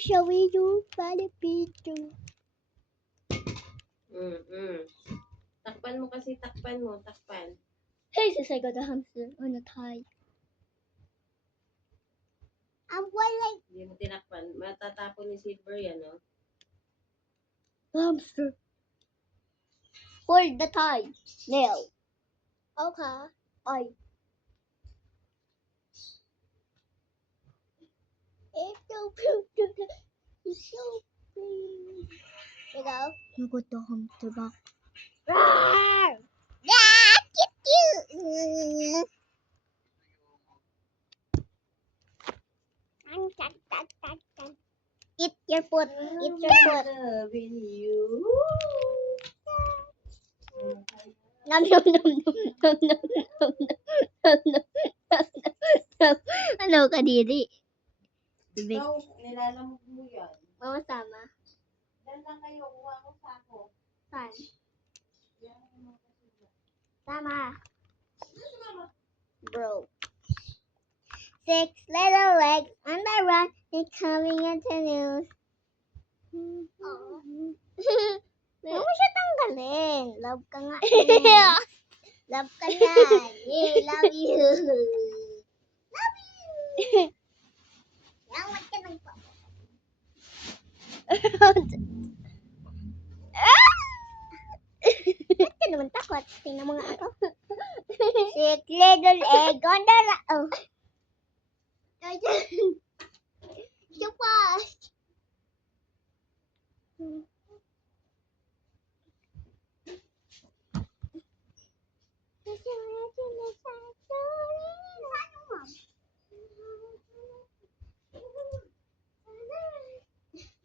Shall we do Filipino? Takpan mo kasi, takpan mo, takpan. Hey, sis, I got a hamster on a tie. I'm like Hindi mo tinakpan. Matatapon ni Silver yan, no? hamster. Hold the tie. Nail. Okay. I. It's so beautiful. It's so pretty. You go. You got the hamster back. Roar! Yeah, cute. Eat your foot. Eat your foot. Loving you. Nom nom nom nom nom nom nom nom nom nom. Ano ka diri? Bibig. Ikaw, nilalamog mo yan. Mama sama. Dan lang kayo, uwa mo sa ako. Saan? Sama. Bro. 6 little legs on the run and coming into news. Huwag mo siya tanggalin. Love ka nga. Love ka na. Yeah, love you. Love you. Lawat ka ng pa. Ba't ka naman takot? Tingnan mo nga ako. 6 little egg on the run. Oh. So fast.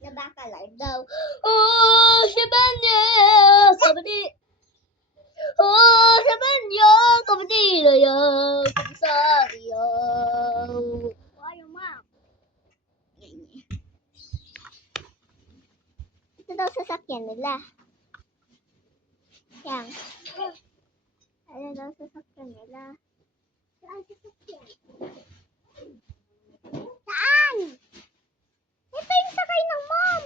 Nabakalar daw. Oh, Shabanya! Kabati! Oh, Shabanya! Kabati na yan! Kabisaryo! Why, mom? Ito daw sasakyan nila. Yan. Ano daw sasakyan nila? Saan sasakyan? Saan? Ito yung sakay ng mom!